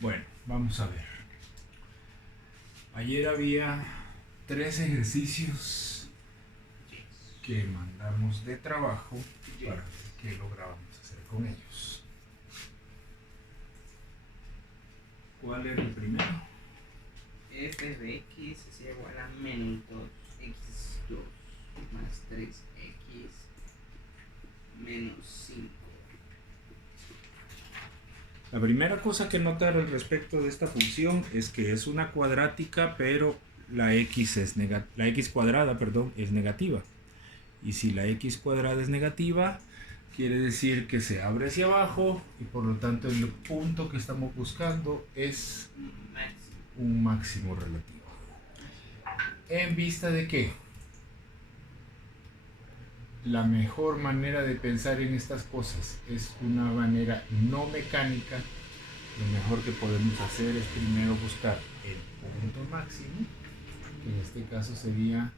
Bueno, vamos a ver. Ayer había 3 ejercicios que mandamos de trabajo para ver qué lográbamos hacer con ellos. ¿Cuál era el primero? F de x es igual a menos 2x2 más 3x menos 5. La primera cosa que notar al respecto de esta función es que es una cuadrática, pero la x cuadrada, es negativa. Y si la x cuadrada es negativa, quiere decir que se abre hacia abajo y por lo tanto el punto que estamos buscando es un máximo relativo. ¿En vista de qué? La mejor manera de pensar en estas cosas es una manera no mecánica. Lo mejor que podemos hacer es primero buscar el punto máximo, que en este caso sería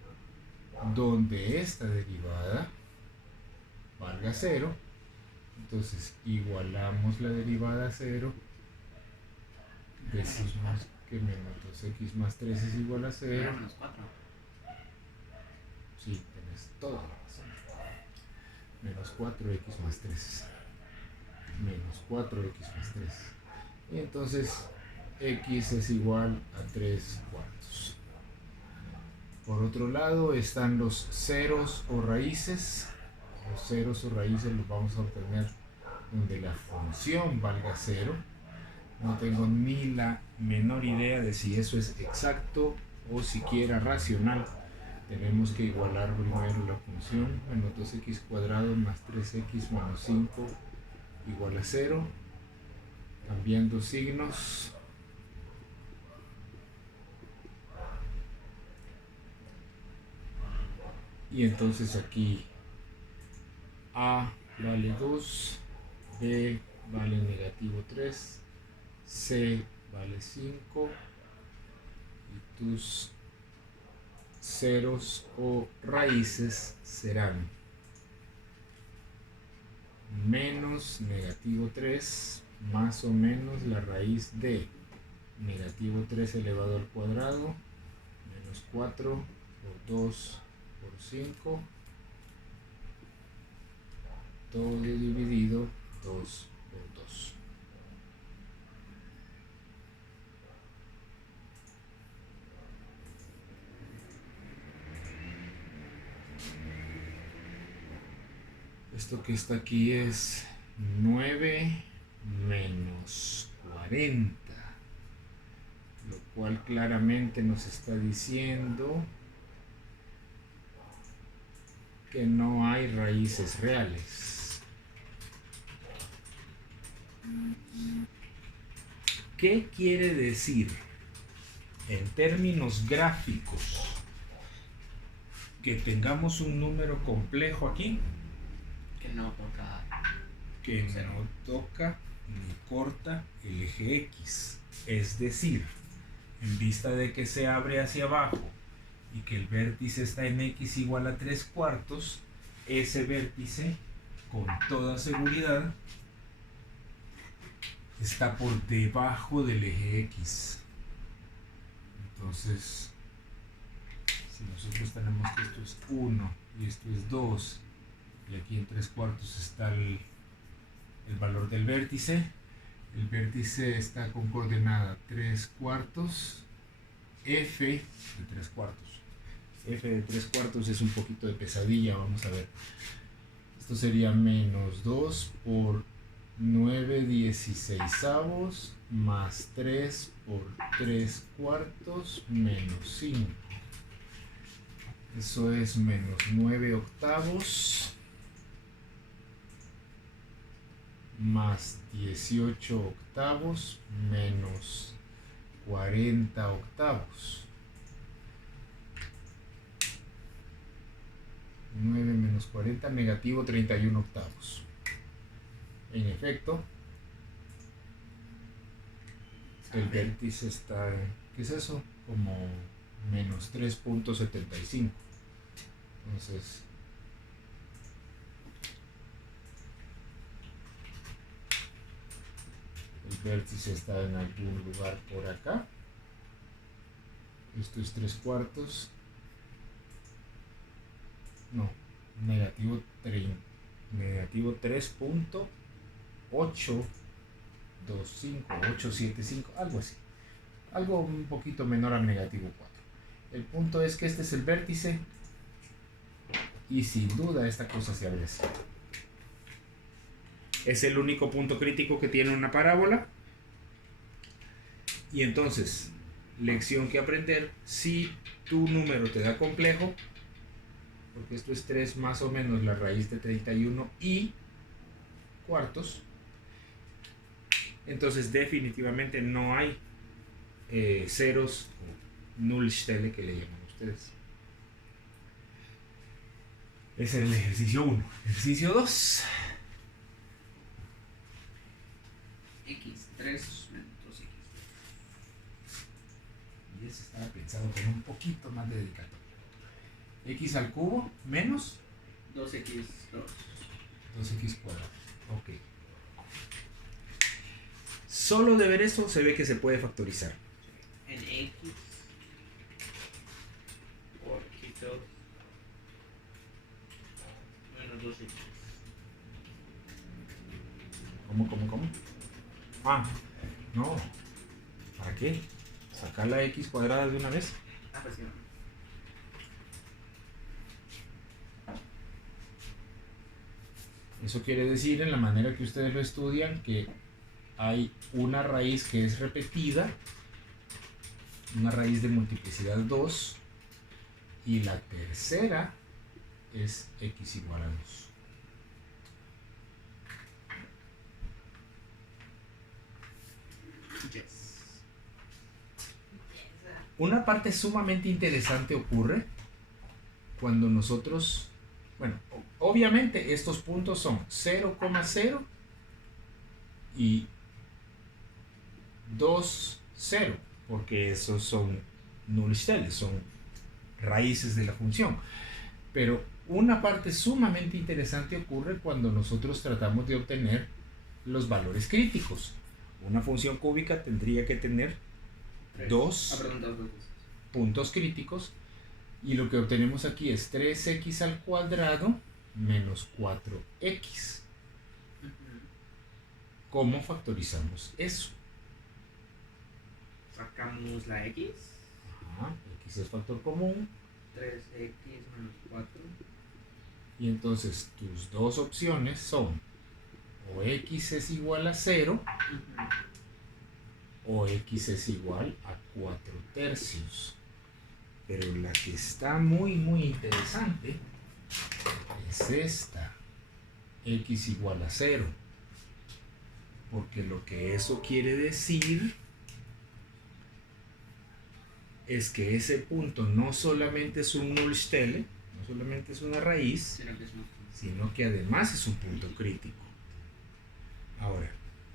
donde esta derivada valga 0. Entonces igualamos la derivada a 0, decimos que menos 2x más 3 es igual a 0. Menos 4. Sí, tenés toda la razón. Menos 4x más 3. Menos 4x más 3. Y entonces x es igual a 3 cuartos. Por otro lado están los ceros o raíces. Los ceros o raíces los vamos a obtener donde la función valga 0. No tengo ni la menor idea de si eso es exacto o siquiera racional. Tenemos que igualar primero la función. Menos 2x cuadrado más 3x menos 5 igual a 0. Cambiando signos. Y entonces aquí a vale 2, b vale negativo 3, c vale 5 y tus ceros o raíces serán menos negativo 3 más o menos la raíz de negativo 3 elevado al cuadrado menos 4 por 2 por 5 todo dividido 2 por 2. Esto que está aquí es 9 menos 40, lo cual claramente nos está diciendo que no hay raíces reales. ¿Qué quiere decir en términos gráficos que tengamos un número complejo aquí? Que no toca ni corta el eje X. Es decir, en vista de que se abre hacia abajo y que el vértice está en X igual a 3 cuartos, ese vértice con toda seguridad está por debajo del eje X. Entonces, si nosotros tenemos que esto es 1 y esto es 2 y aquí en 3 cuartos está el valor del vértice, el vértice está con coordenada 3 cuartos, f de 3 cuartos. F de 3 cuartos es un poquito de pesadilla, vamos a ver. Esto sería menos 2 por 9/16 más 3 por 3 cuartos menos 5. Eso es menos 9 octavos más 18 octavos menos 40 octavos. 9 menos 40, negativo 31 octavos. En efecto, el vértice está, ¿qué es eso? Como menos 3.75. Entonces, el vértice está en algún lugar por acá. Esto es 3/4. No, negativo 3.825, algo así. Algo un poquito menor al negativo 4. El punto es que este es el vértice y sin duda esta cosa se abre así. Es el único punto crítico que tiene una parábola. Y entonces, lección que aprender: si tu número te da complejo, porque esto es 3 más o menos la raíz de 31 y cuartos, entonces definitivamente no hay ceros o nullstelle que le llaman ustedes. Ese es el ejercicio 1. Ejercicio 2. X3 menos 2x. Y ese estaba pensado con un poquito más de dedicatoria. X al cubo menos 2x2. 2x cuadrado. Ok. Solo de ver eso se ve que se puede factorizar. En x por x2 menos 2x. ¿Cómo? Ah, no. ¿Para qué? Sacar la x cuadrada de una vez. Pues sí, no. Eso quiere decir, en la manera que ustedes lo estudian, que hay una raíz que es repetida, una raíz de multiplicidad 2, y la tercera es x igual a 2. Yes. Una parte sumamente interesante ocurre cuando nosotros, bueno, obviamente estos puntos son 0,0 y 2, 0, porque esos son nullstelles, son raíces de la función. Pero una parte sumamente interesante ocurre cuando nosotros tratamos de obtener los valores críticos. Una función cúbica tendría que tener dos puntos críticos, y lo que obtenemos aquí es 3x al cuadrado menos 4x. ¿Cómo factorizamos eso? Sacamos la x. Ajá, x es factor común. 3x menos 4. Y entonces tus dos opciones son o x es igual a 0 o x es igual a 4/3. Pero la que está muy interesante es esta, x igual a 0. Porque lo que eso quiere decir es que ese punto no solamente es un nullstelle, no solamente es una raíz, sino que además es un punto crítico. Ahora,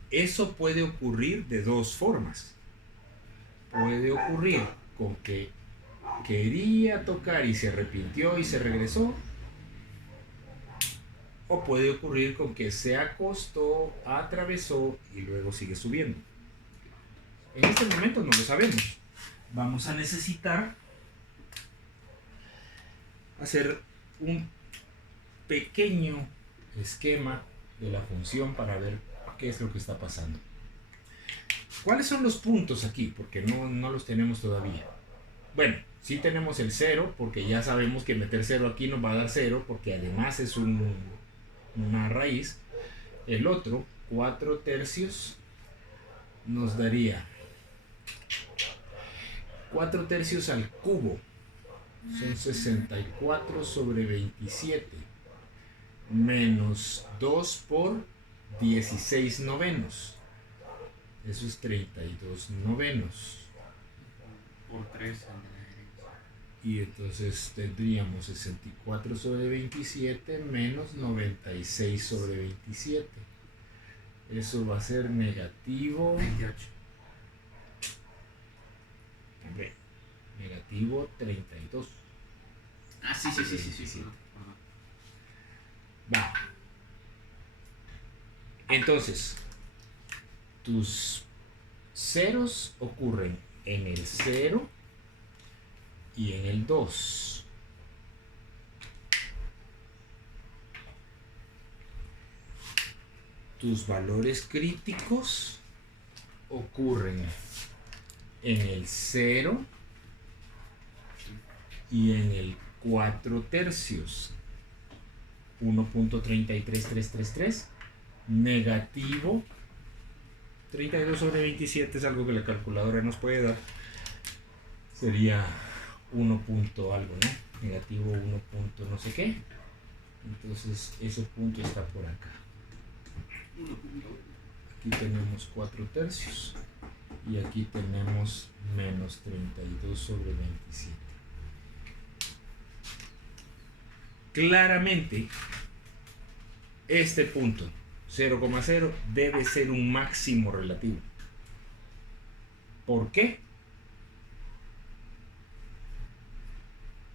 eso puede ocurrir de dos formas. Puede ocurrir con que quería tocar y se arrepintió y se regresó, o puede ocurrir con que se acostó, atravesó y luego sigue subiendo. En este momento no lo sabemos. Vamos a necesitar hacer un pequeño esquema de la función para ver qué es lo que está pasando. ¿Cuáles son los puntos aquí? Porque no los tenemos todavía. Bueno, sí tenemos el 0, porque ya sabemos que meter 0 aquí nos va a dar 0, porque además es una raíz. El otro, 4/3, nos daría 4/3 al cubo. Son 64 sobre 27. Menos 2 por 16 novenos. Eso es 32 novenos. Por 3. Y entonces tendríamos 64 sobre 27 menos 96 sobre 27. Eso va a ser negativo 28. Hombre, negativo 32. Ah, sí. Va. Entonces, tus ceros ocurren en el 0 y en el 2. Tus valores críticos ocurren en el 0 y en el 4/3. 1.33333 negativo 32/27 es algo que la calculadora nos puede dar. Sería 1 punto algo, ¿no? Negativo 1 punto no sé qué. Entonces ese punto está por acá. Aquí tenemos 4/3 y aquí tenemos menos 32/27. Claramente, este punto 0,0 debe ser un máximo relativo. ¿Por qué?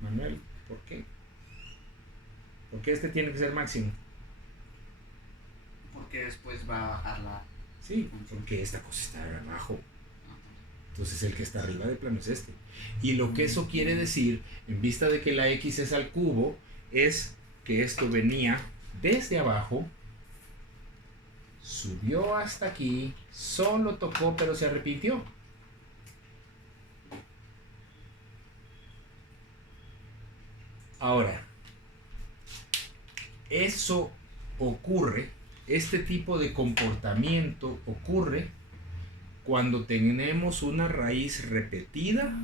Manuel, ¿por qué? ¿Por qué este tiene que ser máximo? Porque después va a bajar la... Sí, porque esta cosa está abajo. Entonces el que está arriba de plano es este. Y lo que eso quiere decir, en vista de que la x es al cubo, es que esto venía desde abajo, subió hasta aquí, solo tocó pero se arrepintió. Ahora, eso ocurre, este tipo de comportamiento ocurre cuando tenemos una raíz repetida,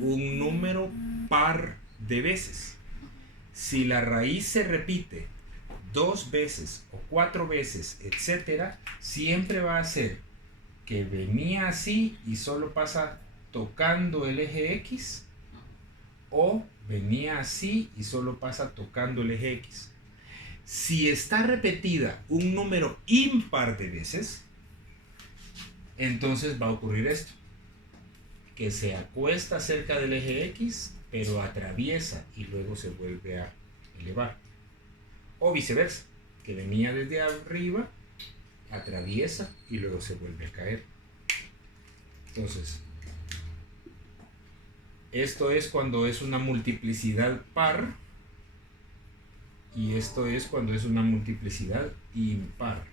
un número par de veces. Si la raíz se repite 2 veces o 4 veces, etcétera, siempre va a ser que venía así y solo pasa tocando el eje X, o venía así y solo pasa tocando el eje X. Si está repetida un número impar de veces, entonces va a ocurrir esto, que se acuesta cerca del eje X, pero atraviesa y luego se vuelve a elevar. O viceversa, que venía desde arriba, atraviesa y luego se vuelve a caer. Entonces, esto es cuando es una multiplicidad par y esto es cuando es una multiplicidad impar.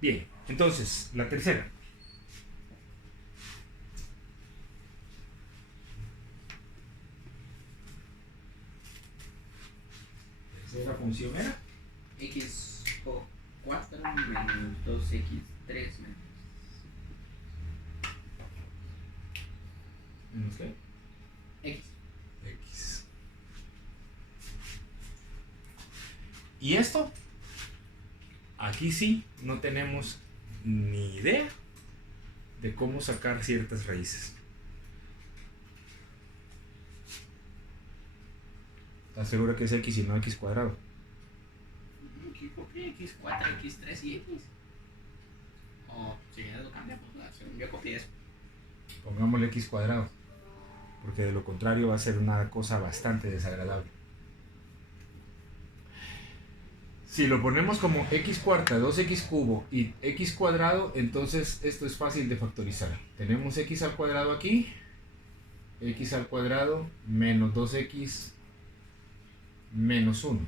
Bien, entonces, la tercera. ¿La función era? X o 4 menos 2x3 menos. ¿Menos qué? X. X. ¿Y esto? Aquí sí no tenemos ni idea de cómo sacar ciertas raíces. ¿Estás segura que es X y no X cuadrado? X4, X3 y X. O si ya lo cambia, pues yo copié eso. Pongámosle X cuadrado, porque de lo contrario va a ser una cosa bastante desagradable. Si lo ponemos como x cuarta, 2x cubo y x cuadrado, entonces esto es fácil de factorizar. Tenemos x al cuadrado aquí, x al cuadrado menos 2x menos 1.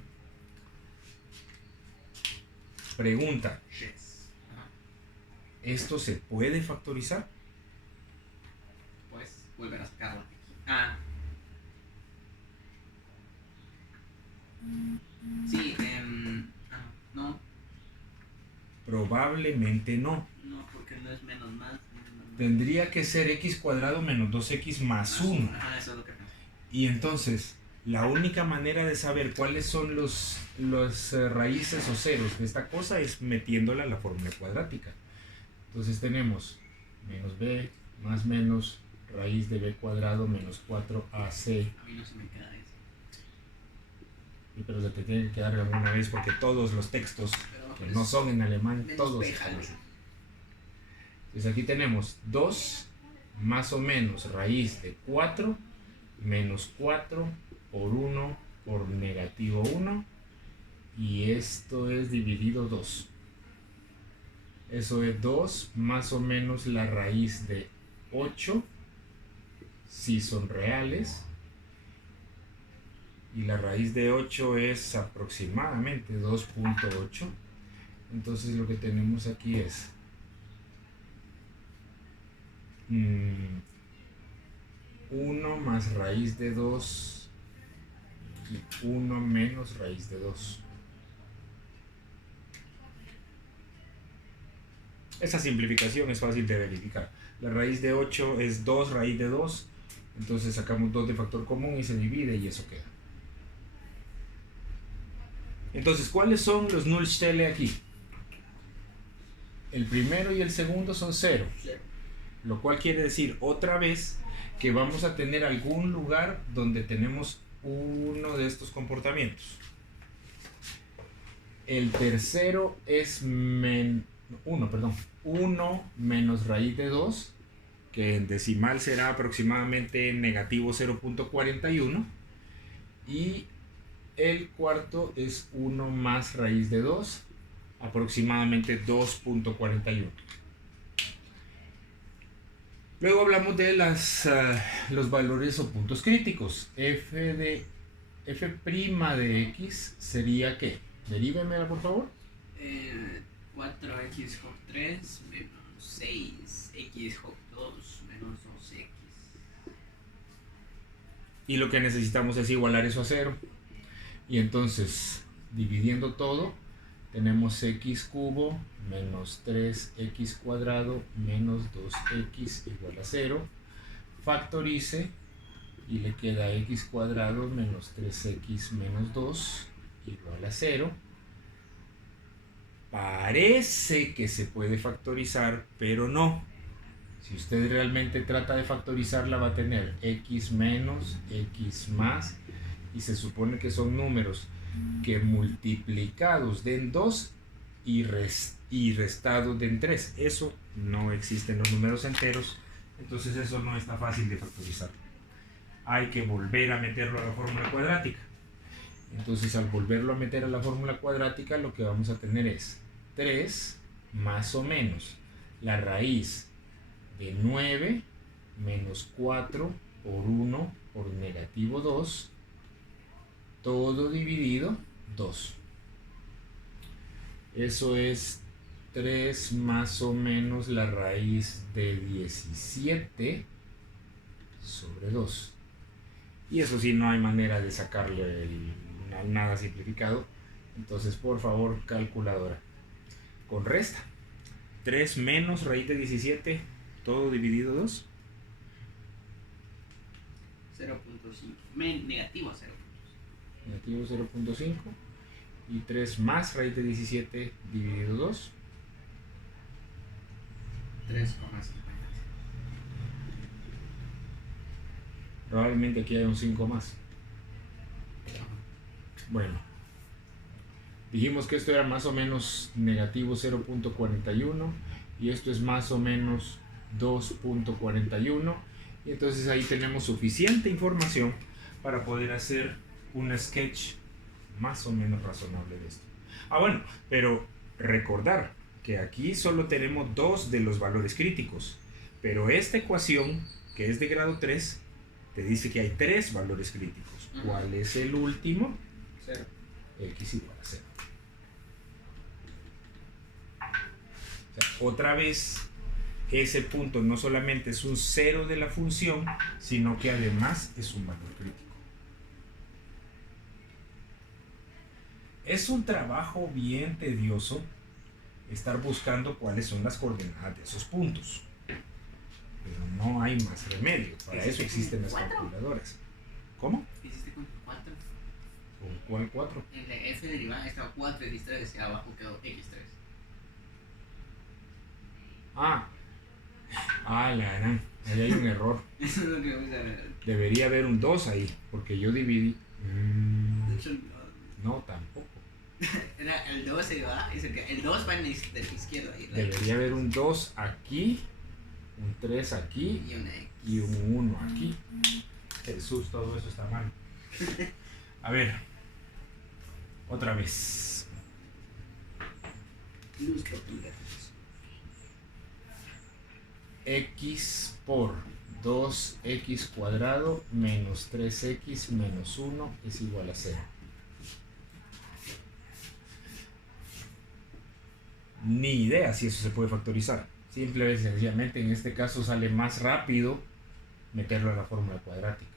Pregunta, ¿esto se puede factorizar? Pues volver a sacarla. Sí, no. Probablemente no. No, porque no es menos más. Tendría que ser x cuadrado menos 2x más 1. Eso es lo que pensé. Y entonces, la única manera de saber cuáles son los raíces o ceros de esta cosa es metiéndola a la fórmula cuadrática. Entonces tenemos menos b más menos raíz de b cuadrado menos 4ac. A mí no se me queda eso. Pero se te tiene que quedar alguna vez porque todos los textos que no son en alemán, todos están así. Entonces aquí tenemos 2 más o menos raíz de 4 menos 4 por 1 por negativo 1 y esto es dividido 2. Eso es 2 más o menos la raíz de 8, si son reales. Y la raíz de 8 es aproximadamente 2.8. Entonces lo que tenemos aquí es 1 más raíz de 2 y 1 menos raíz de 2. Esa simplificación es fácil de verificar. La raíz de 8 es 2 raíz de 2. Entonces sacamos 2 de factor común y se divide y eso queda. Entonces, ¿cuáles son los Nullstelle aquí? El primero y el segundo son 0. Lo cual quiere decir otra vez que vamos a tener algún lugar donde tenemos uno de estos comportamientos. El tercero es 1 menos raíz de 2, que en decimal será aproximadamente negativo 0.41. Y el cuarto es 1 más raíz de 2, aproximadamente 2.41. Luego hablamos de los valores o puntos críticos. F' de x sería ¿qué? Derívemela, por favor. 4x hop 3 menos 6x hop 2 menos 2x. Y lo que necesitamos es igualar eso a 0. Y entonces, dividiendo todo, tenemos x cubo menos 3x cuadrado menos 2x igual a 0. Factorice y le queda x cuadrado menos 3x menos 2 igual a 0. Parece que se puede factorizar, pero no. Si usted realmente trata de factorizarla, va a tener x menos, x más, y se supone que son números que multiplicados den 2 y restados den 3. Eso no existe en los números enteros, entonces eso no está fácil de factorizar. Hay que volver a meterlo a la fórmula cuadrática. Entonces, al volverlo a meter a la fórmula cuadrática, lo que vamos a tener es 3 más o menos la raíz de 9 menos 4 por 1 por negativo 2, todo dividido 2. Eso es 3 más o menos la raíz de 17 sobre 2. Y eso sí, no hay manera de sacarle nada simplificado. Entonces, por favor, calculadora. Con resta. 3 menos raíz de 17, todo dividido 2. 0.5. Negativo 0.5. Negativo 0.5. Y 3 más raíz de 17 dividido 2. 3,50. Probablemente aquí hay un 5 más. Bueno, dijimos que esto era más o menos negativo 0.41 y esto es más o menos 2.41, y entonces ahí tenemos suficiente información para poder hacer un sketch más o menos razonable de esto. Bueno, pero recordar que aquí solo tenemos 2 de los valores críticos, pero esta ecuación, que es de grado 3, te dice que hay 3 valores críticos. ¿Cuál es el último? 0. X igual a 0. O sea, otra vez, ese punto no solamente es un 0 de la función, sino que además es un valor crítico. Es un trabajo bien tedioso estar buscando cuáles son las coordenadas de esos puntos. Pero no hay más remedio. Para eso existen las calculadoras. ¿Cómo? ¿Hiciste con 4? ¿Con cuál 4? En la f derivada estaba 4 y x3 y abajo quedó x3. La gran. Ahí hay un error. Eso es lo que vamos a ver. Debería haber un 2 ahí, porque yo dividí. De hecho, No, tampoco. era el 2 se va, el 2 va en la izquierda. Ahí, Debería haber un 2 aquí, un 3 aquí y una X. y un 1 aquí. Jesús, todo eso está mal. A ver. Otra vez. Luz por negativos. X por 2x cuadrado menos 3x menos 1 es igual a 0. Ni idea si eso se puede factorizar. Simple y sencillamente en este caso sale más rápido meterlo a la fórmula cuadrática.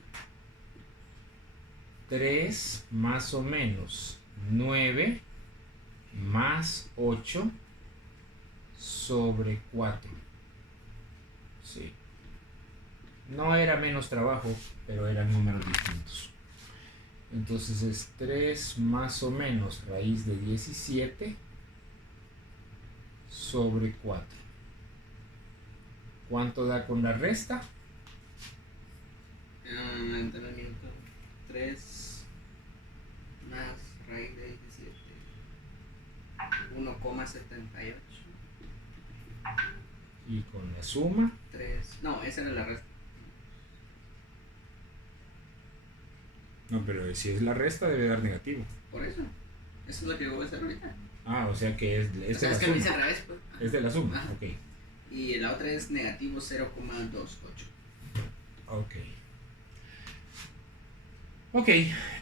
3 más o menos 9 más 8 sobre 4. Sí. No era menos trabajo, pero eran números distintos. Entonces es 3 más o menos raíz de 17 sobre 4. ¿Cuánto da con la resta? Entrenamiento 3 más raíz de 17, 1,78. Y con la suma 3. No, esa era la resta. no, pero si es la resta debe dar negativo. Por eso. Eso es lo que voy a hacer ahorita. Ah, o sea que es O de sea, la es que lo hice suma. al revés, pues. Ajá. Es de la suma, Ajá. ok. Y la otra es negativo 0,28. Ok. Ok,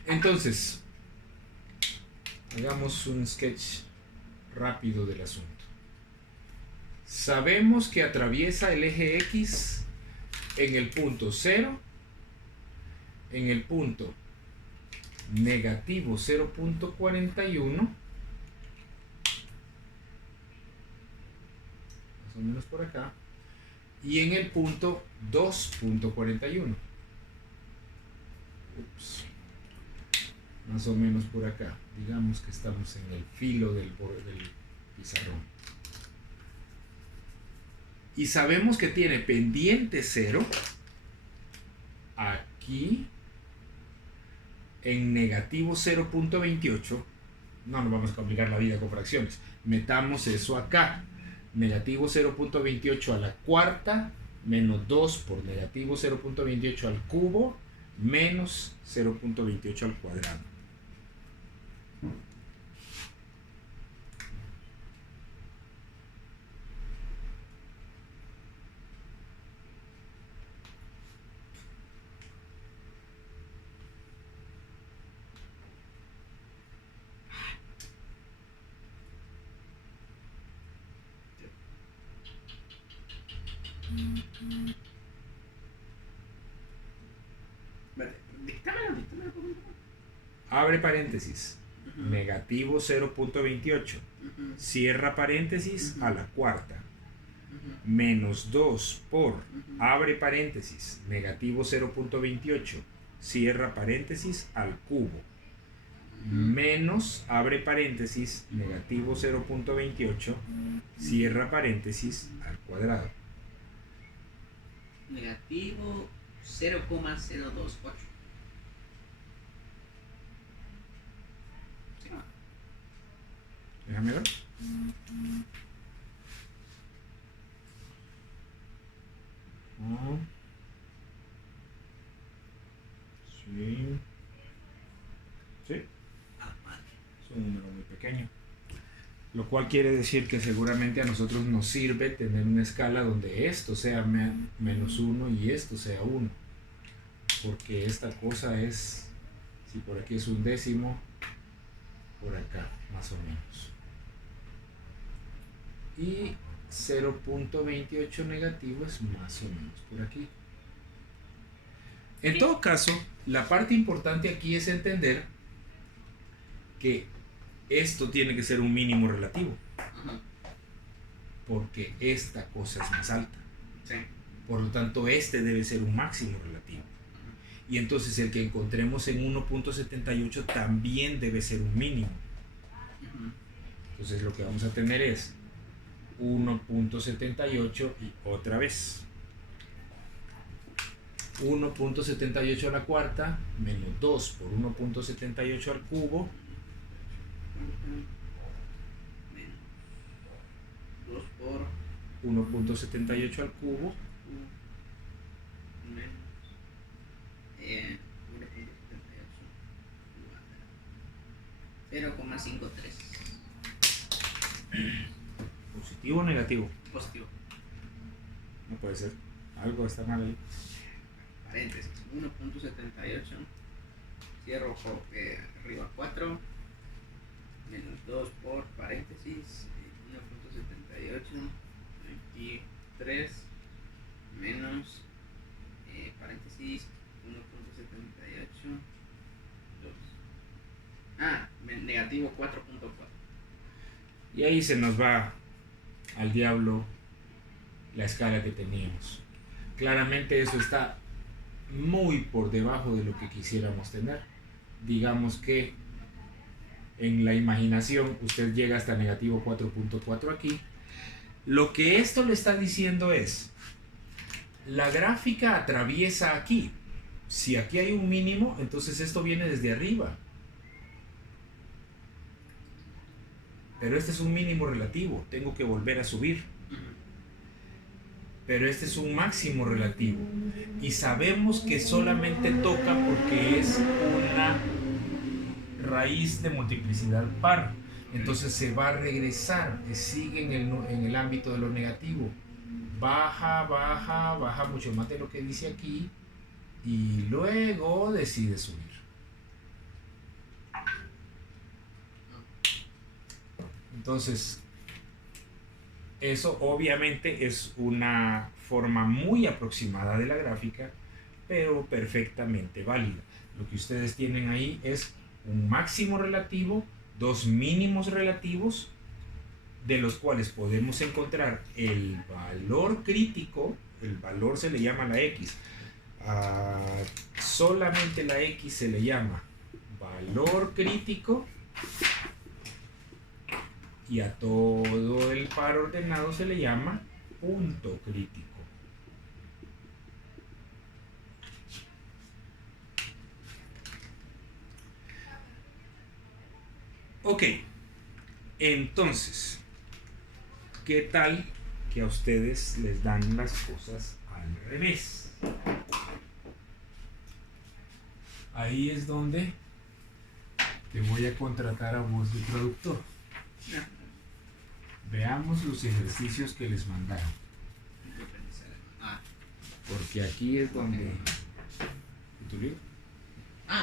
entonces hagamos un sketch rápido del asunto. Sabemos que atraviesa el eje X en el punto 0, en el punto negativo 0.41, más o menos por acá, y en el punto 2.41. Ups. Más o menos por acá. Digamos que estamos en el filo del pizarrón. Y sabemos que tiene pendiente 0 aquí en negativo 0.28. No nos vamos a complicar la vida con fracciones. Metamos eso acá. Negativo 0.28 a la cuarta menos 2 por negativo 0.28 al cubo menos 0.28 al cuadrado. Vale, díctamelo por favor. Abre paréntesis. Ujú. Negativo 0.28. Ujú. Cierra paréntesis Ujú. a la cuarta. Ujú. Menos 2 por, Ujú. abre paréntesis, negativo 0.28, cierra paréntesis al cubo. Menos, abre paréntesis, negativo 0.28, cierra paréntesis al cuadrado. Negativo 0,028. Sí, no. Déjame ver. Ah. Sí. Sí. Es un número muy pequeño. Lo cual quiere decir que seguramente a nosotros nos sirve tener una escala donde esto sea menos 1 y esto sea 1. Porque esta cosa es, si por aquí es un décimo, por acá más o menos. Y 0.28 negativo es más o menos por aquí. En todo caso, la parte importante aquí es entender que esto tiene que ser un mínimo relativo, Ajá. porque esta cosa es más alta. Sí. Por lo tanto, este debe ser un máximo relativo. Y entonces el que encontremos en 1.78 también debe ser un mínimo. Ujú. Entonces lo que vamos a tener es 1.78 y otra vez 1.78 a la cuarta menos 2 por 1.78 al cubo Menos 2 por 1.78 al cubo menos 1,78. 0,53. ¿Positivo o negativo? Positivo. No puede ser. Algo está mal ahí. Paréntesis. 1.78. Cierro arriba 4. Menos 2 por paréntesis. 1.78. Aquí 3. Menos paréntesis 1.78. 2. Negativo 4.4. Y ahí se nos va al diablo la escala que teníamos. Claramente eso está muy por debajo de lo que quisiéramos tener. Digamos que en la imaginación usted llega hasta negativo 4.4 aquí. Lo que esto le está diciendo es, la gráfica atraviesa aquí. Si aquí hay un mínimo, entonces esto viene desde arriba. Pero este es un mínimo relativo, tengo que volver a subir. Pero este es un máximo relativo. Y sabemos que solamente toca porque es una raíz de multiplicidad par. Entonces se va a regresar, sigue en el ámbito de lo negativo. Baja, baja, baja mucho más de lo que dice aquí. Y luego decide subir. Entonces, eso obviamente es una forma muy aproximada de la gráfica, pero perfectamente válida. Lo que ustedes tienen ahí es un máximo relativo, dos mínimos relativos, de los cuales podemos encontrar el valor crítico. El valor se le llama la X. Solamente la X se le llama valor crítico. Y a todo el par ordenado se le llama punto crítico. Ok, entonces, ¿qué tal que a ustedes les dan las cosas al revés? Ahí es donde te voy a contratar a vos de traductor. Veamos los ejercicios que les mandaron. Porque aquí es donde... ¿Tu libro?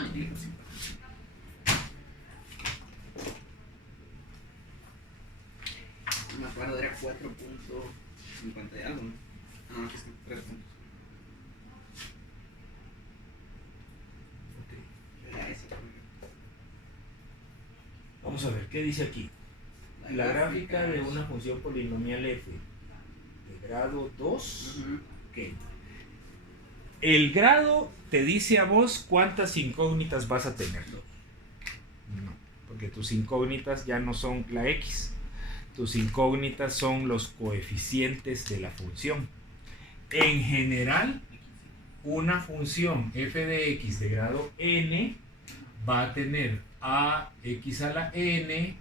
Mi libro, sí. No me acuerdo, era 4.50 y algo, ¿no? No, aquí están 3 puntos. Ok. Era ese. Vamos a ver, ¿qué dice aquí? La gráfica de una función polinomial f de grado 2. Okay. El grado te dice a vos cuántas incógnitas vas a tener. No, porque tus incógnitas ya no son la x. Tus incógnitas son los coeficientes de la función. En general, una función f de x de grado n va a tener ax a la n,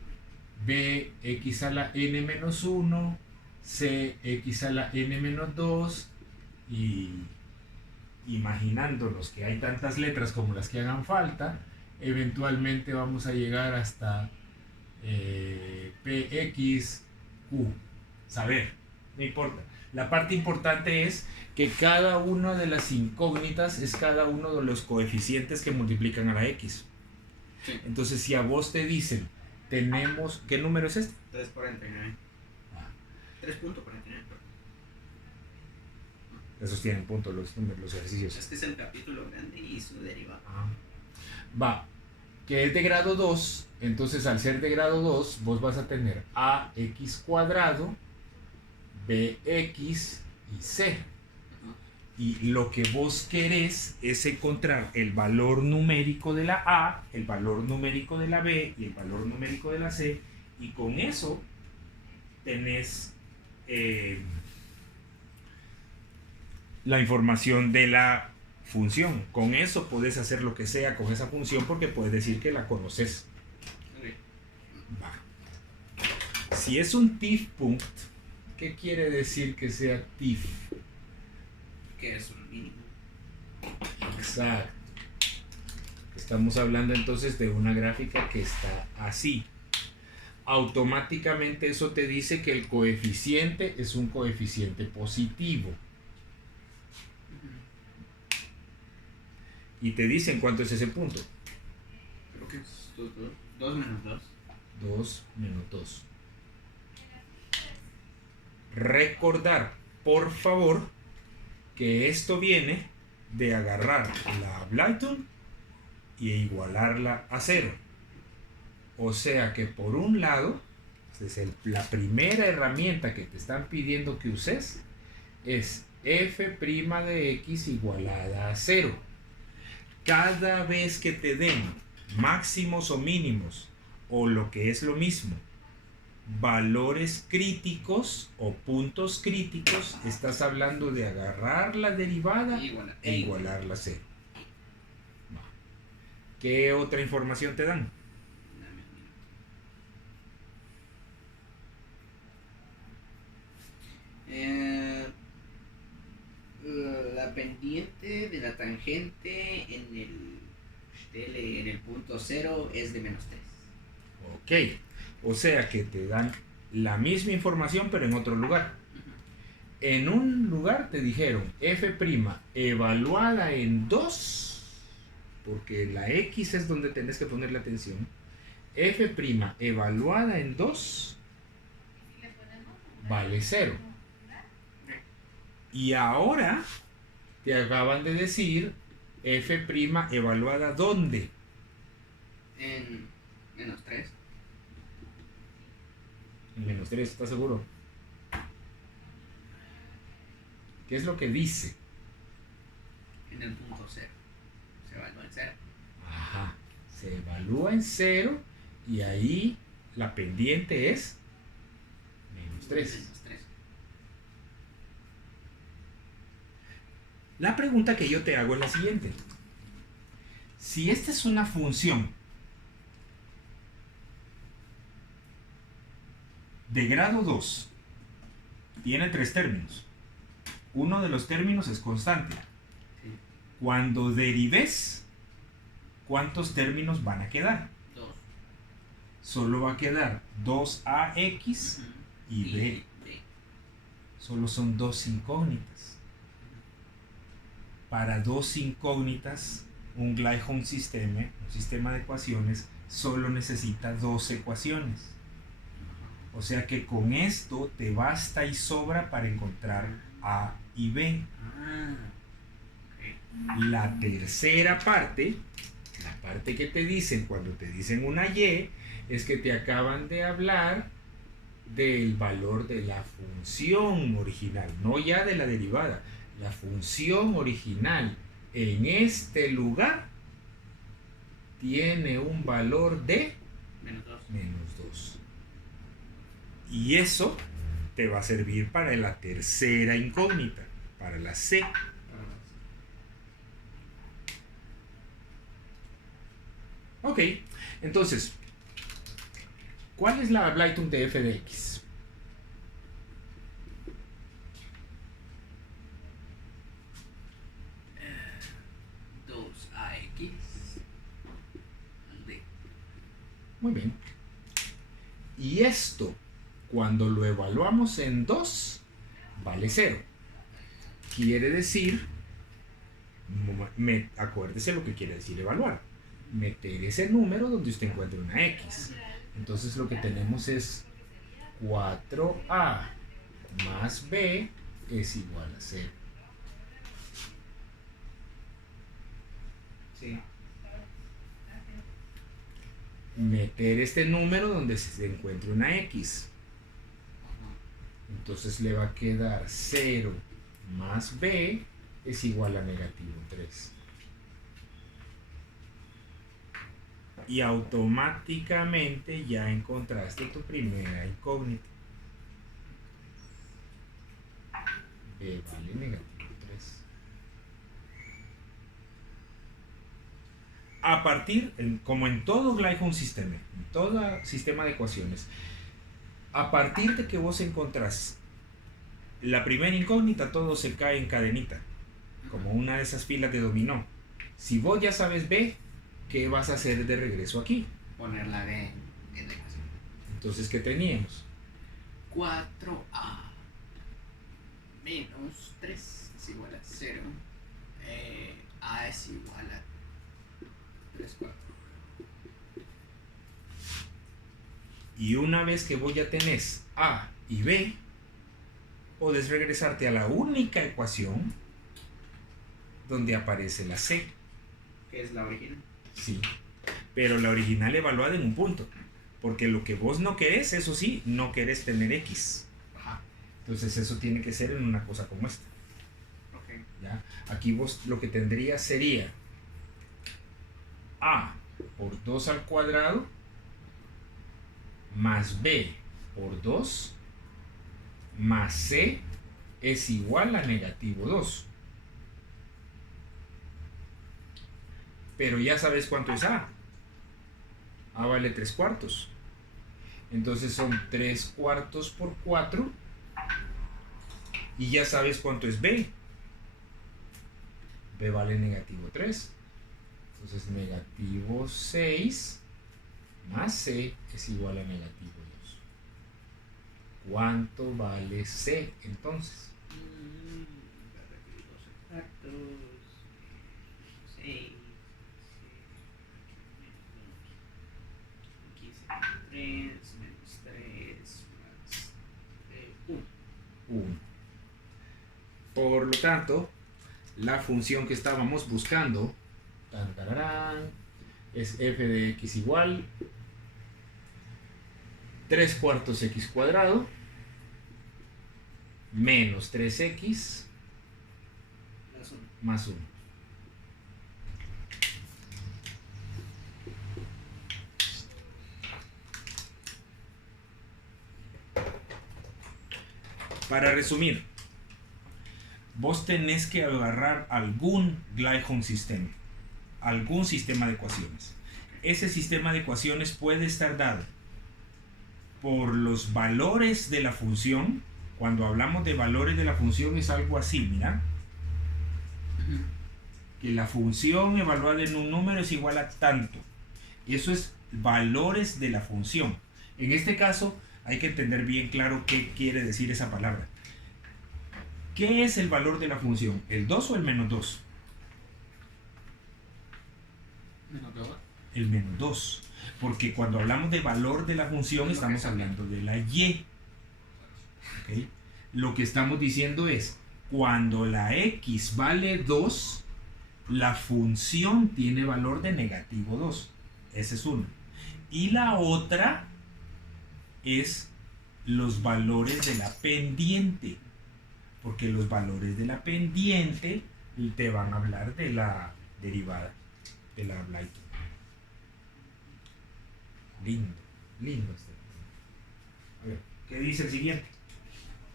bx a la n menos 1, cx a la n menos 2, y imaginándonos que hay tantas letras como las que hagan falta, eventualmente vamos a llegar hasta px, q. Saber, no importa. La parte importante es que cada una de las incógnitas es cada uno de los coeficientes que multiplican a la x. Sí. Entonces, si a vos te dicen, tenemos, ¿qué número es este? 3.49. 3.49. Esos tienen puntos los números, los ejercicios. Este es el capítulo grande y su derivado. Va, que es de grado 2, entonces al ser de grado 2, vos vas a tener ax cuadrado, bx y c. Y lo que vos querés es encontrar el valor numérico de la A, el valor numérico de la B y el valor numérico de la C. Y con eso tenés la información de la función. Con eso podés hacer lo que sea con esa función porque puedes decir que la conoces. Okay. Va. Si es un TIF-punct, ¿qué quiere decir que sea TIF? Que es un mínimo. Exacto. Estamos hablando entonces de una gráfica que está así. Automáticamente eso te dice que el coeficiente es un coeficiente positivo. Y te dicen cuánto es ese punto. Creo que es 2 menos 2. 2 menos 2. Recordar, por favor, que esto viene de agarrar la Blyton y igualarla a 0. O sea que por un lado, la primera herramienta que te están pidiendo que uses es f' de x igualada a 0. Cada vez que te den máximos o mínimos, o lo que es lo mismo, valores críticos o puntos críticos, estás hablando de agarrar la derivada e igualarla a 0. ¿Qué otra información te dan? La pendiente de la tangente en el punto 0 es de menos 3. Ok, o sea que te dan la misma información pero en otro lugar. En un lugar te dijeron f' evaluada en 2, porque la x es donde tenés que ponerle atención. F' evaluada en 2 vale 0. Y ahora te acaban de decir f' evaluada ¿dónde? En menos 3. En menos 3, ¿estás seguro? ¿Qué es lo que dice? En el punto 0. Se evalúa en 0. Ajá, se evalúa en 0 y ahí la pendiente es menos 3. Menos 3. La pregunta que yo te hago es la siguiente. Si esta es una función de grado 2, tiene 3 términos. Uno de los términos es constante. Sí. Cuando derives, ¿cuántos términos van a quedar? 2. Solo va a quedar 2ax y b. Solo son dos incógnitas. Para dos incógnitas, un Gleichung sistema, un sistema de ecuaciones, solo necesita dos ecuaciones. O sea que con esto te basta y sobra para encontrar A y B. La tercera parte, la parte que te dicen cuando te dicen una Y, es que te acaban de hablar del valor de la función original, no ya de la derivada. La función original en este lugar tiene un valor de menos 2. Y eso te va a servir para la tercera incógnita, para la C. Ok, entonces, ¿cuál es la Blyton de f de x? Muy bien. Y esto, cuando lo evaluamos en 2, vale 0. Quiere decir, acuérdese lo que quiere decir evaluar. Meter ese número donde usted encuentre una x. Entonces lo que tenemos es 4a más b es igual a 0. Sí. Meter este número donde se encuentre una x. Entonces le va a quedar 0 más b es igual a negativo 3. Y automáticamente ya encontraste tu primera incógnita. B vale negativo 3. A partir, como en todo Gleichung sistema, en todo sistema de ecuaciones, a partir de que vos encontrás la primera incógnita, todo se cae en cadenita, como una de esas filas de dominó. Si vos ya sabes B, ¿qué vas a hacer de regreso aquí? Poner la B en la ecuación. Entonces, ¿qué teníamos? 4a menos 3 es igual a 0. A es igual a 3 cuartos. Y una vez que vos ya tenés A y B, podés regresarte a la única ecuación donde aparece la C. ¿Qué es la original? Sí, pero la original evaluada en un punto. Porque lo que vos no querés, eso sí, no querés tener X. Ajá. Entonces eso tiene que ser en una cosa como esta. Ok. ¿Ya? Aquí vos lo que tendrías sería A por 2 al cuadrado más B por 2 más C es igual a negativo 2. Pero ya sabes cuánto es A. A vale 3 cuartos. Entonces son 3 cuartos por 4. Y ya sabes cuánto es B. B vale negativo 3. Entonces negativo 6 más C es igual a negativo 2. ¿Cuánto vale C entonces? Exactos. 6. 3 menos 3 más 1. 1. Por lo tanto, la función que estábamos buscando es f de x igual 3 cuartos x cuadrado menos 3x más 1. Para resumir, vos tenés que agarrar algún Gleichung System, algún sistema de ecuaciones. Ese sistema de ecuaciones puede estar dado por los valores de la función. Cuando hablamos de valores de la función es algo así, mira. Que la función evaluada en un número es igual a tanto. Eso es valores de la función. En este caso hay que entender bien claro qué quiere decir esa palabra. ¿Qué es el valor de la función? ¿El 2 o el menos 2? ¿Menos 2? El menos 2. Porque cuando hablamos de valor de la función estamos hablando de la y. ¿Okay? Lo que estamos diciendo es, cuando la x vale 2, la función tiene valor de negativo 2. Ese es uno. Y la otra es los valores de la pendiente. Porque los valores de la pendiente te van a hablar de la derivada, de la Blyton. Lindo, lindo este. A ver, ¿qué dice el siguiente?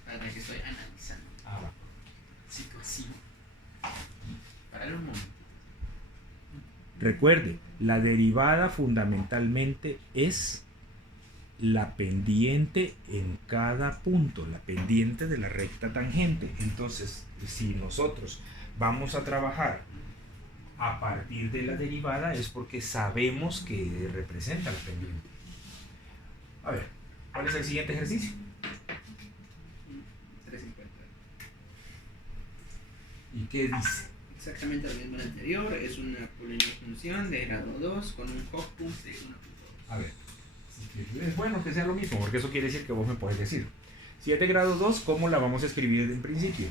Para que estoy analizando. Va. Situación. Para un momento. Recuerde, la derivada fundamentalmente es la pendiente en cada punto, la pendiente de la recta tangente. Entonces, si nosotros vamos a trabajar a partir de la derivada es porque sabemos que representa la pendiente. A ver, ¿cuál es el siguiente ejercicio? 350. ¿Y qué dice? Exactamente lo mismo del anterior. Es una polinomial de grado 2 con un Hochpunkt de 1.2. A ver, es bueno que sea lo mismo, porque eso quiere decir que vos me podés decir. Si es de grado 2, ¿cómo la vamos a escribir en principio?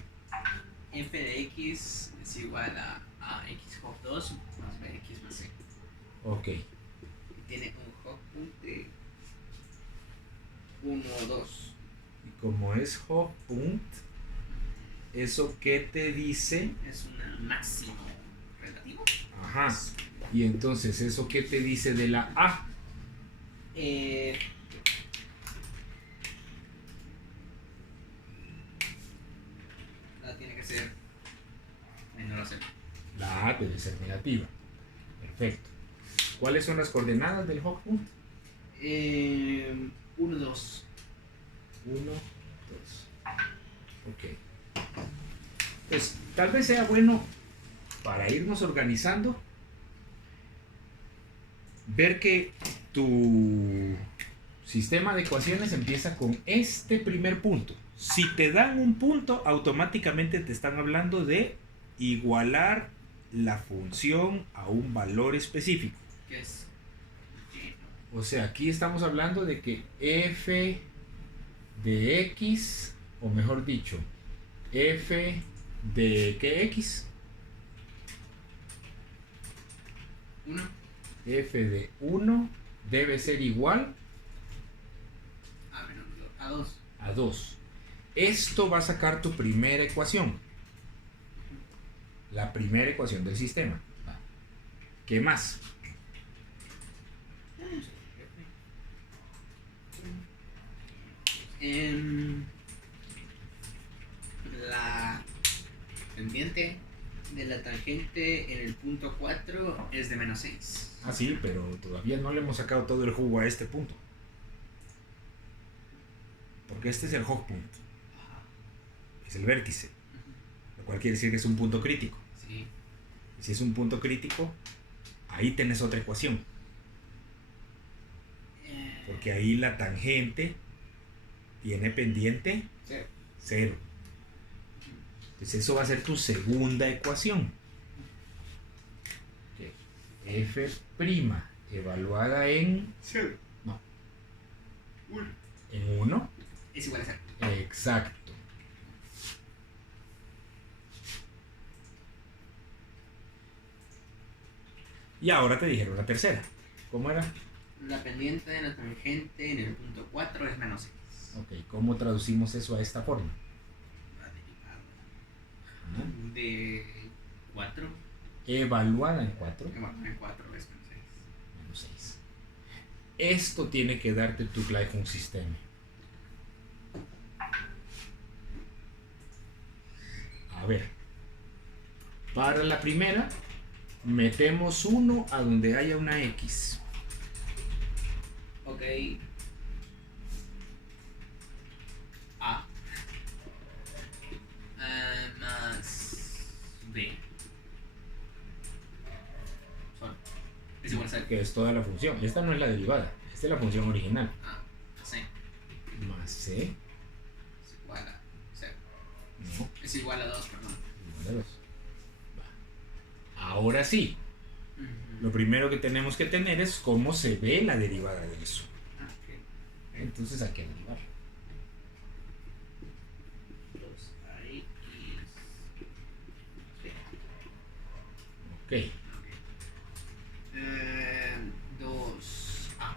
F de x es igual a x Hoch 2 más bx más c. Ok. Y tiene un Hochpunkt de 1, 2. Y como es Hochpunkt, ¿eso qué te dice? Es un máximo relativo. Ajá. Y entonces, ¿eso qué te dice de la A? Tiene que ser menor a 0. La A debe ser negativa. Perfecto. ¿Cuáles son las coordenadas del Hochpunkt? 1, 2. 1, 2. Ok. Pues tal vez sea bueno para irnos organizando ver que tu sistema de ecuaciones empieza con este primer punto. Si te dan un punto, automáticamente te están hablando de igualar la función a un valor específico. ¿Qué es? O sea, aquí estamos hablando de que f de x, o mejor dicho, f de ¿qué x? 1. F de 1 debe ser igual A 2. a 2. Esto va a sacar tu primera ecuación. La primera ecuación del sistema. ¿Qué más? La pendiente de la tangente en el punto 4 es de menos 6. Ah, sí, pero todavía no le hemos sacado todo el jugo a este punto. Porque este es el Hochpunkt. Es el vértice. Lo cual quiere decir que es un punto crítico. Sí. Y si es un punto crítico, ahí tenés otra ecuación. Porque ahí la tangente tiene pendiente 0. Entonces eso va a ser tu segunda ecuación. F' evaluada en... 0. No. 1. En 1. Es igual a 0. Exacto. Y ahora te dijeron la tercera. ¿Cómo era? La pendiente de la tangente en el punto 4 es menos 6. Ok, ¿cómo traducimos eso a esta forma? De 4. Evaluada en 4. En 4 es menos 6. Menos 6. Esto tiene que darte tu Gleichungssysteme. A ver. Para la primera, metemos 1 a donde haya una X. Ok. A. Más B. Solo. Es igual a 0. Que es toda la función. Esta no es la derivada. Esta es la función original. A. C. Más C. Es igual a 0. No. Es igual a 2, perdón. Igual a 2. Ahora sí. Lo primero que tenemos que tener es cómo se ve la derivada de eso. Okay. Entonces hay que derivar. 2AX. Ok. 2A. Ajá.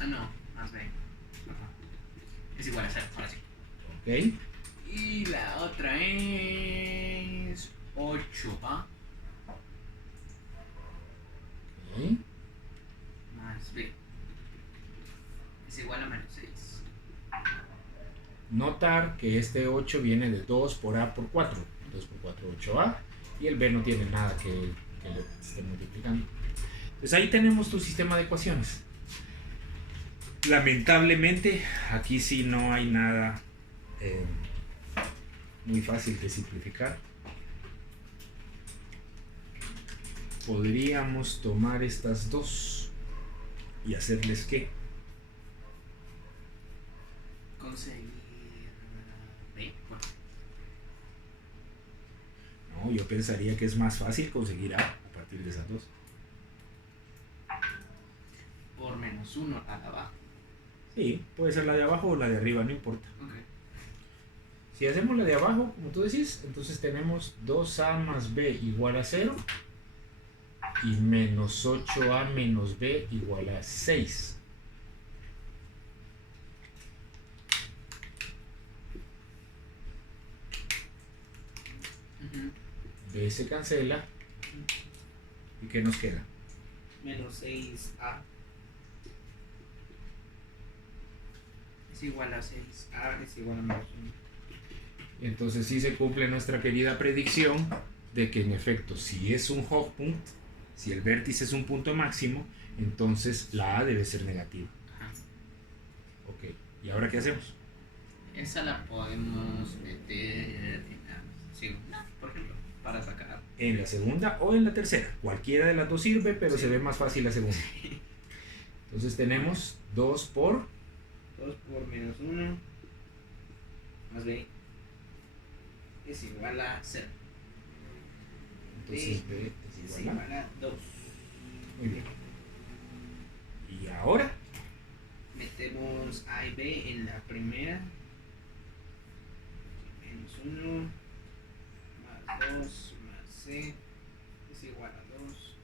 Ah, no, más B. Ajá. Es igual a 0, ahora sí. Ok. Y la otra es 8A Ok. más B. Es igual a menos 6. Notar que este 8 viene de 2 por A por 4. 2 por 4, 8A. Y el B no tiene nada que le esté multiplicando. Pues ahí tenemos tu sistema de ecuaciones. Lamentablemente, aquí sí no hay nada muy fácil de simplificar. Podríamos tomar estas dos y hacerles ¿qué? Conseguir B. Bueno, No, yo pensaría que es más fácil conseguir A partir de esas dos. por menos 1 a la abajo. Sí, puede ser la de abajo o la de arriba, no importa. Okay. Si hacemos la de abajo, como tú decís, entonces tenemos 2A más B igual a 0 y menos 8A menos B igual a 6. B se cancela. ¿Y qué nos queda? Menos 6A es igual a 6A es igual a menos 1. Entonces sí se cumple nuestra querida predicción de que en efecto, si es un Hochpunkt, si el vértice es un punto máximo, entonces la A debe ser negativa. Ajá. Ok, ¿y ahora qué hacemos? Esa la podemos meter en la segunda, por ejemplo. para sacar. En la segunda o en la tercera. Cualquiera de las dos sirve, pero Sí. se ve más fácil la segunda. Entonces tenemos 2 por 2 por menos 1 más b es igual a 0. Entonces B Es es igual igual a 2. Muy bien. Y ahora Metemos A y B en la primera. Menos 1 más 2 más C es igual a 2.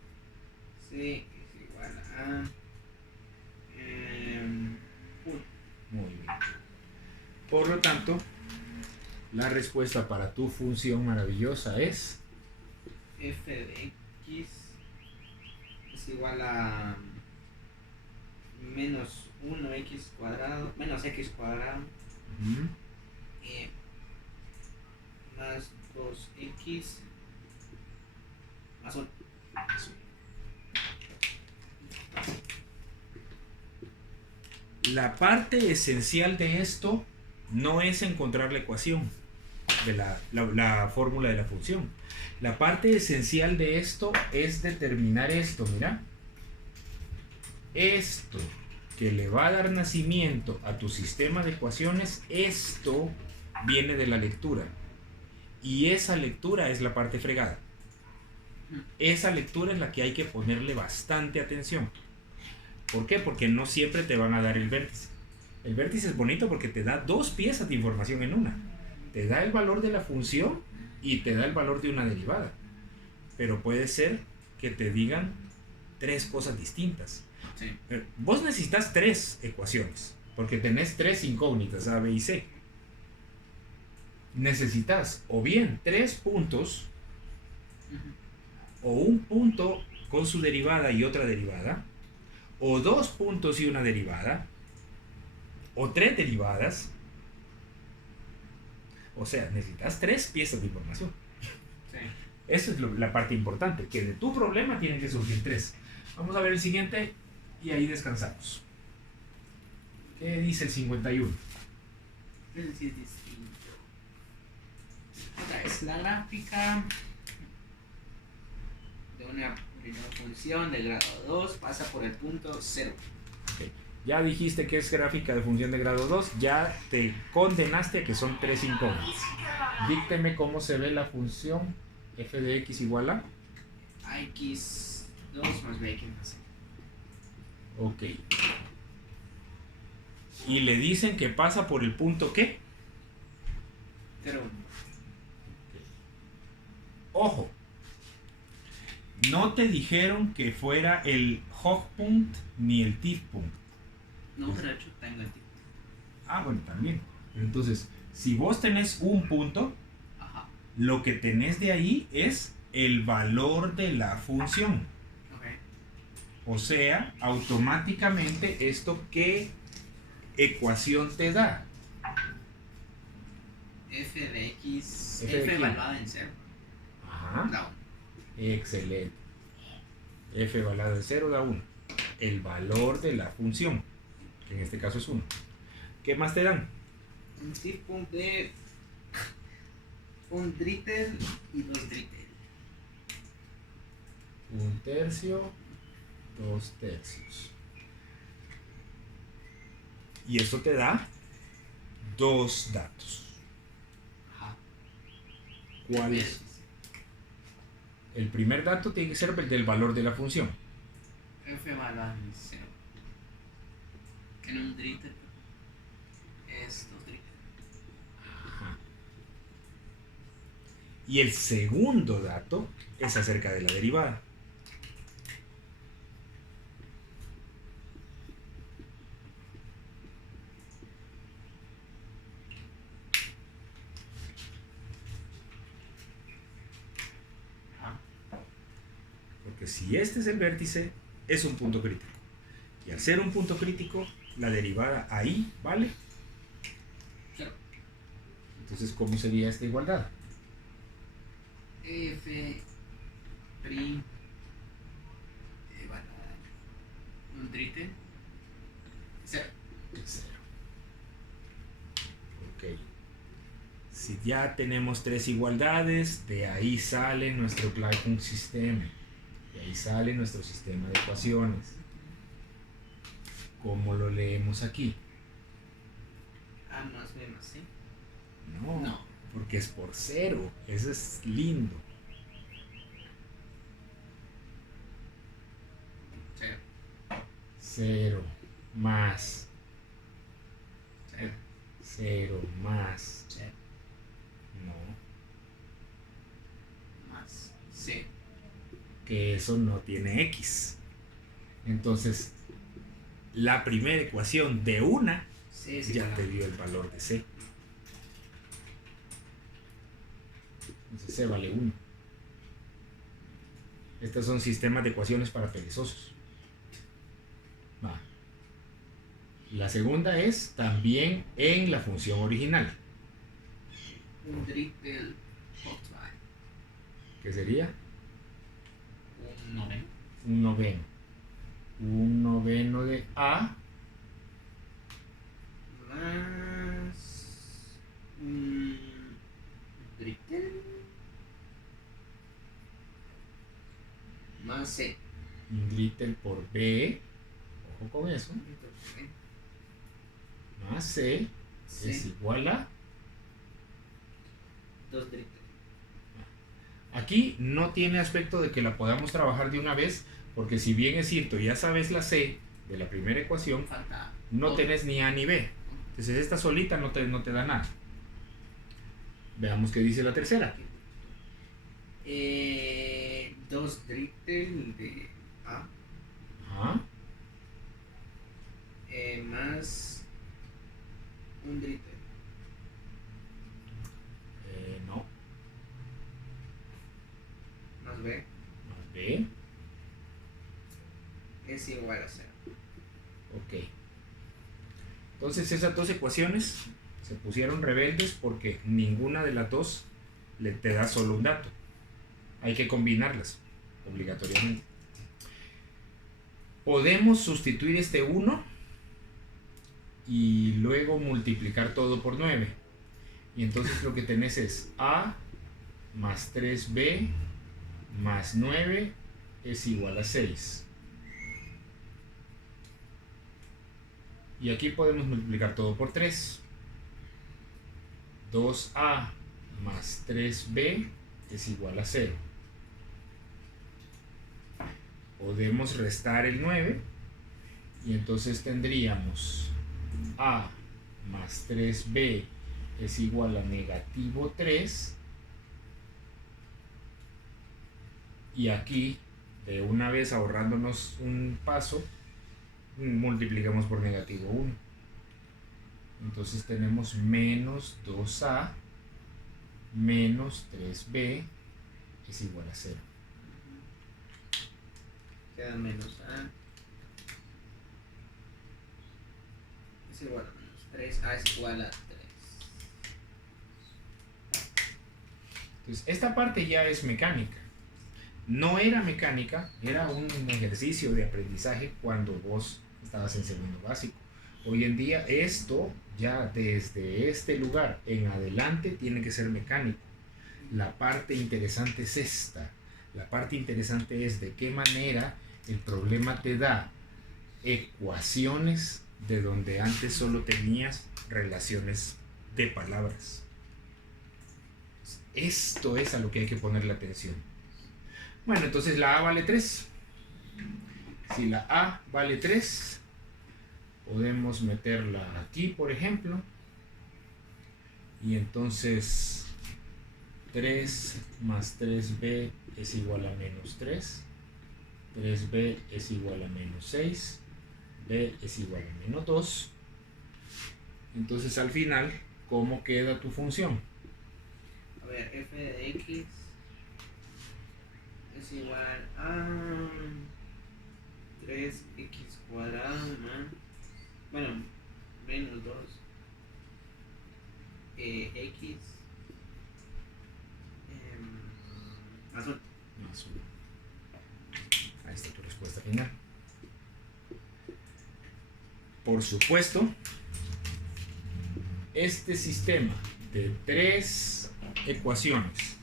C es igual a 1. muy bien. Por lo tanto, la respuesta para tu función maravillosa es F de X es igual a menos 1x cuadrado, menos x cuadrado, más 2x más 1. la parte esencial de esto no es encontrar la ecuación de la fórmula de la función. La parte esencial de esto es determinar esto, mira. Esto que le va a dar nacimiento a tu sistema de ecuaciones, esto viene de la lectura. Y esa lectura es la parte fregada. Esa lectura es la que hay que ponerle bastante atención. ¿Por qué? Porque no siempre te van a dar el vértice. El vértice es bonito porque te da dos piezas de información en una. Te da el valor de la función y te da el valor de una derivada. Pero puede ser que te digan tres cosas distintas. Sí. Vos necesitas tres ecuaciones, porque tenés tres incógnitas, A, B y C. Necesitas o bien tres puntos, o un punto con su derivada y otra derivada, o dos puntos y una derivada, o tres derivadas. O sea, necesitas tres piezas de información. Sí. Esa es la parte importante, que de tu problema tienen que surgir tres. Vamos a ver el siguiente y ahí descansamos. ¿Qué dice el 51? Es decir, distinto. Otra vez, la gráfica de una función de grado 2 pasa por el punto 0. Okay. Ya dijiste que es gráfica de función de grado 2, ya te condenaste a que son tres incógnitas. Dícteme cómo se ve la función f de x igual a AX2 más BX más C. Ok. Y le dicen que pasa por el punto ¿qué? 0, 1. Ojo. No te dijeron que fuera el Hochpunkt ni el Tiefpunkt. No, pero de hecho tengo el tipo. Ah, bueno, también. Entonces, si vos tenés un punto, Ajá. lo que tenés de ahí es el valor de la función. Ok. O sea, automáticamente esto ¿qué ecuación te da? F de X. F de F X. evaluada en 0. Ajá. Da 1. Excelente. F evaluada en 0 da 1. El valor de la función, que en este caso es 1. ¿Qué más te dan? Un tipo de un drittel y dos drittel. Un tercio, dos tercios. Y esto te da dos datos. Ajá. ¿Cuáles? El primer dato tiene que ser el del valor de la función. F evaluada en 0. En un drittel es dos drittel. Y el segundo dato es acerca de la derivada. Porque si este es el vértice, es un punto crítico. Y al ser un punto crítico, la derivada ahí vale 0. Entonces, ¿cómo sería esta igualdad? F prim evaluada un drittel 0. 0. Ok. Si ya tenemos tres igualdades, de ahí sale nuestro Gleichungssystem. De ahí sale nuestro sistema de ecuaciones. ¿Cómo lo leemos aquí? A más B más C. No, No. porque es por cero. Eso es lindo. Cero. Cero más. Cero. Cero más. Cero. No. Más C. Que eso no tiene X. Entonces, la primera ecuación de una C es ya igual a te dio el valor de C. Entonces C vale 1. Estos son sistemas de ecuaciones para perezosos. Va. La segunda es también en la función original. un drittel hotvei. ¿Qué sería? Un noveno. Un noveno. Un noveno de A Más un drittel más C. un drittel por B, ojo con eso, más C C. es igual a... 2 drittel. Aquí no tiene aspecto de que la podamos trabajar de una vez, porque si bien es cierto, ya sabes la C de la primera ecuación, Falta. no otro. tenés ni A ni B. Entonces esta solita no te da nada. Veamos qué dice la tercera. 2 drittel de A. Ajá. Más un drittel. No, Más B más B. es igual a 0. Ok. Entonces esas dos ecuaciones se pusieron rebeldes porque ninguna de las dos te da solo un dato. Hay que combinarlas obligatoriamente. Podemos sustituir este 1 y luego multiplicar todo por 9. Y entonces lo que tenés es A más 3B más 9 es igual a 6. Y aquí podemos multiplicar todo por 3. 2A más 3B es igual a 0. Podemos restar el 9 y entonces tendríamos A más 3B es igual a negativo 3. Y aquí, de una vez ahorrándonos un paso, multiplicamos por negativo 1. Entonces tenemos menos 2A menos 3B es igual a 0. Queda menos A. Es igual a menos 3. A es igual a 3. Entonces, esta parte ya es mecánica. No era mecánica, era un ejercicio de aprendizaje cuando vos estabas en segundo básico. Hoy en día esto ya desde este lugar en adelante tiene que ser mecánico. La parte interesante es esta. La parte interesante es de qué manera el problema te da ecuaciones de donde antes solo tenías relaciones de palabras. Esto es a lo que hay que ponerle atención. Bueno, entonces la A vale 3. Si la A vale 3, podemos meterla aquí, por ejemplo. Y entonces 3 más 3B es igual a menos 3. 3B es igual a menos 6. B es igual a menos 2. Entonces al final, ¿cómo queda tu función? A ver, f de x es igual a 3x cuadrado más, bueno, menos 2 x más 1. Más 1. Ahí está tu respuesta final. Por supuesto, este sistema de 3 ecuaciones.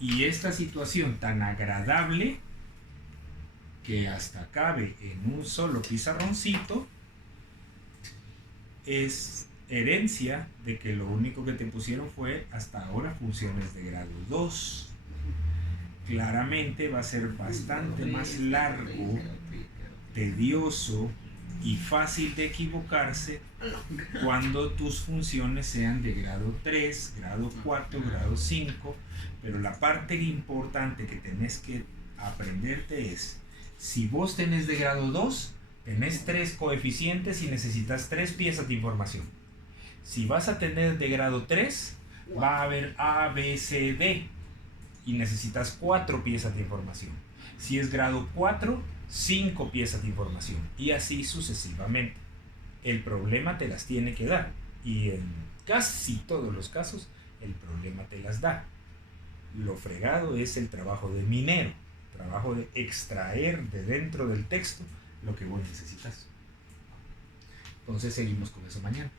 Y esta situación tan agradable que hasta cabe en un solo pizarroncito es herencia de que lo único que te pusieron fue hasta ahora funciones de grado 2. Claramente va a ser bastante más largo, tedioso y fácil de equivocarse cuando tus funciones sean de grado 3, grado 4, grado 5, pero la parte importante que tenés que aprenderte es, si vos tenés de grado 2, tenés 3 coeficientes y necesitas 3 piezas de información. Si vas a tener de grado 3, va a haber A, B, C, D y necesitas 4 piezas de información. Si es grado 4, 5 piezas de información y así sucesivamente. El problema te las tiene que dar y en casi todos los casos el problema te las da. Lo fregado es el trabajo de minero, trabajo de extraer de dentro del texto lo que vos necesitas. Entonces seguimos con eso mañana.